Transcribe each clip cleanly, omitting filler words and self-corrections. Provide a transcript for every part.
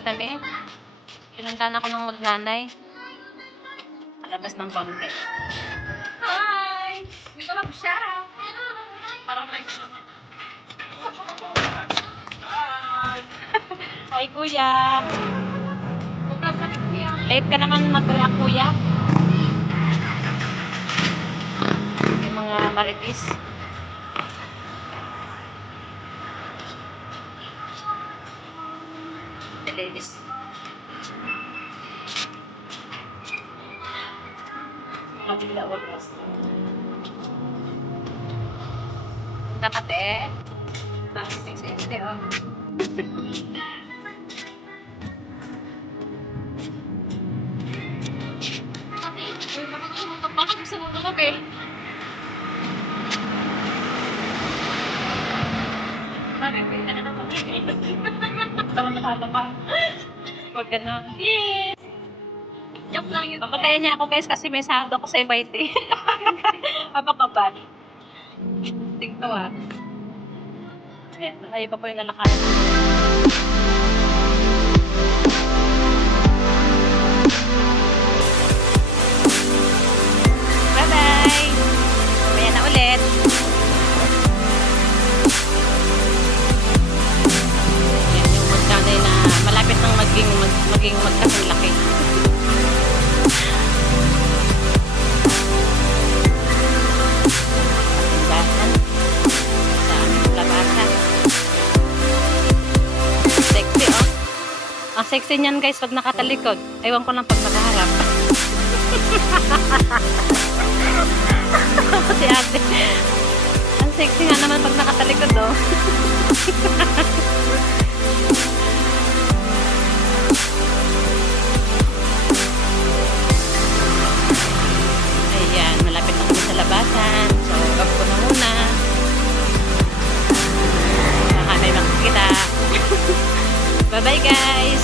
kami. Pinuntahan ako ng magnanay. Palabas ng konti. Hi! Gusto mo siya? Parang like Hi, kuya. Late ka naman mag-react, kuya. Yung mga maritis. The ladies. Mabila oras. Dapat eh. Sexy, oh. bakit gusto mo ito eh? Bakit? Tama na pa. Huwag ganun. Yes! Joke lang yun. Papatayan niya ako guys kasi may sahod ako sa FIT. Papakapat. Tigto ah. Ayaw pa po yung lalakad. Bye-bye! Mamaya na ulit. Yan yung magkanay na malapit nang maging magkasing laki. Tindahan sa aming labasan. Sexy oh. Ang sexy niyan guys pag nakatalikod. Ewan ko lang pag nakaharap. Si ate. Ang sexy nga naman pag nakatalikod oh. Ayan, malapit na kami sa labasan. So, gab ko na muna. Baka may makikita. Bye-bye guys!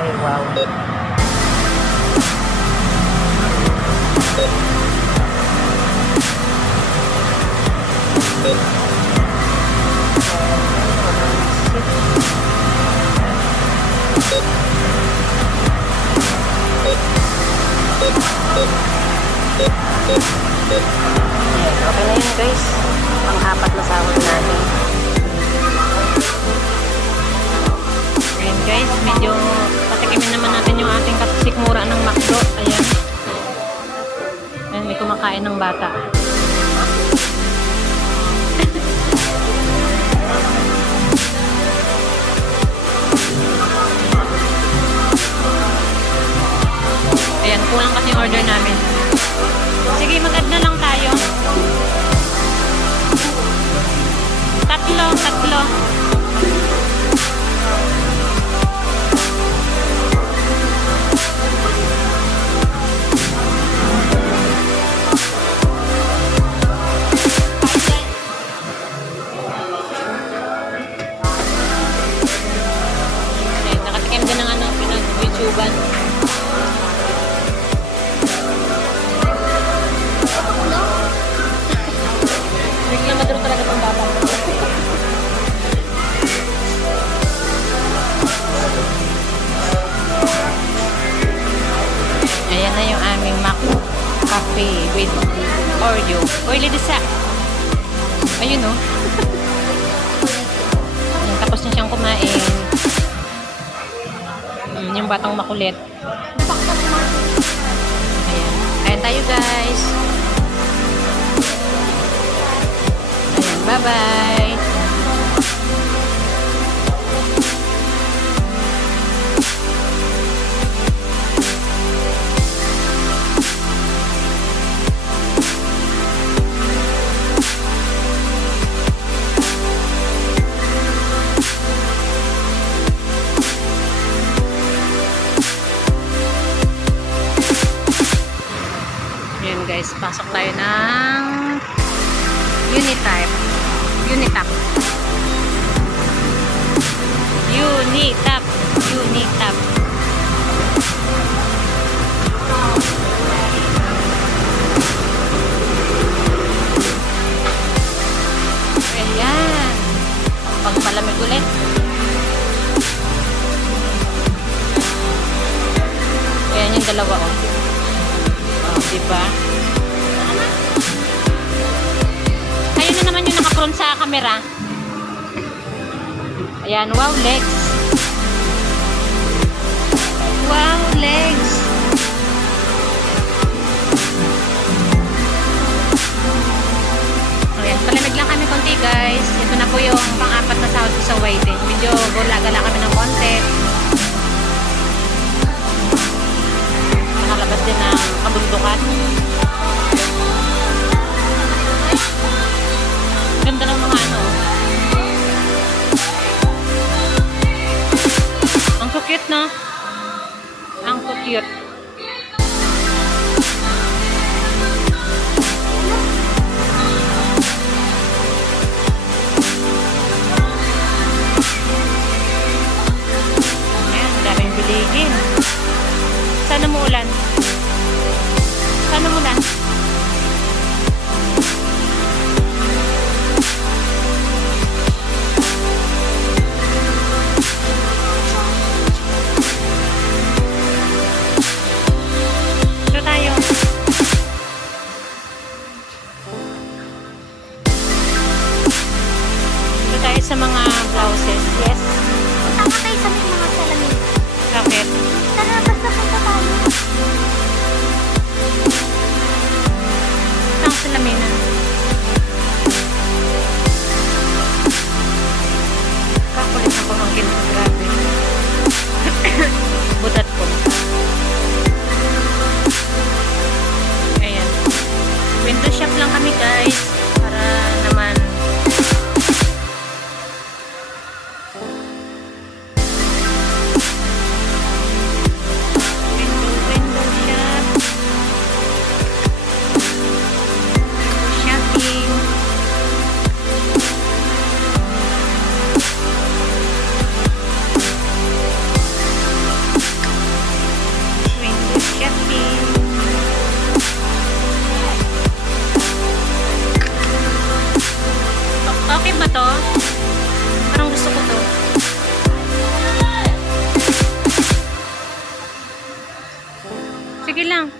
Ay, wow. Okay na yun guys. Pang-apat na sahod natin. Ayan guys, medyo patikimin naman natin yung ating sikmura ng McDo. Ayan. Ayan, may kumakain ng bata. Ayan, kulang kasi yung order namin. Sige, mag-add na lang tayo. Tatlo. Okay, nakatikim din ng pinag-YouTubean. Reklamador talaga pang bata. Ayan na yung aming Mac Cafe with Oreo. Oily disa. Ayun o. Ayan, tapos na siyang kumain. Yung batang makulit. Ayan. Ayan tayo guys. Ayan, bye-bye. tayo ng Unitap. Unitap. Unitap. Unitap. Ayan. Pagpalamig ulit. Ayan yung dalawa, oh. Oh, diba? Ayun na naman yung nakaprone sa camera. Ayan, wow, legs. Wow, legs. Ayan, palamig lang kami konti, guys. Ito na po yung pang-apat na sahod ko sa White. Medyo gula-gala kami ng konti. Nakalabas din ng kabundukan. Ganda ng mga ano. Ang cute, no? Ang cute. Ayan, daming biligin. Sana muulan. Sana muulan. Ito tayo. Ito tayo sa mga blouses. Yes. Tama tayo sa may mga salamin. Bakit? Tara, basta punta tayo. Ang salaminan. Kakulit na pamangkin ko. Grabe. Budat ko. Ayan. Window shop lang kami, guys. Para naman window shop. Shopping. Window shopping. Okay ba to? Parang gusto ko to. Sige lang.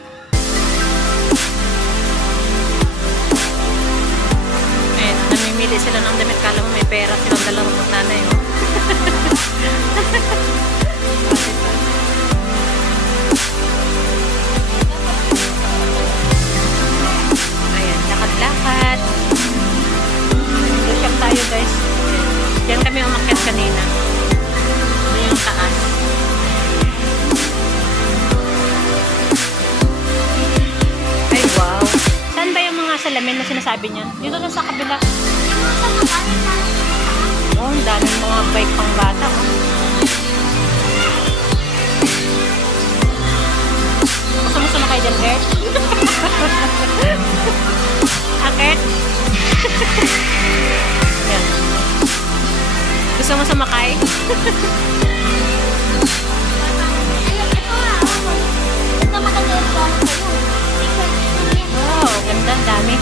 Eh, namimili sila ng damit. Kala mo may pera silang dalawang magnanay, oh. Bakit ba? Ayan, lakad-lakad. Shop tayo, guys. Diyan kami umakyat kanina. Ito yung taas. Ay, wow. Saan ba yung mga salamin na sinasabi niyan? Dito na sa kabila. Oh, ang daming mga bike pang bata, oh. Gusto mo sumakay dyan, Kurt? Ah, Kurt? Yan. Gusto mo sumakay? Ito nga, ito maganda yung plano sa'yo. Wow, ganda, dami.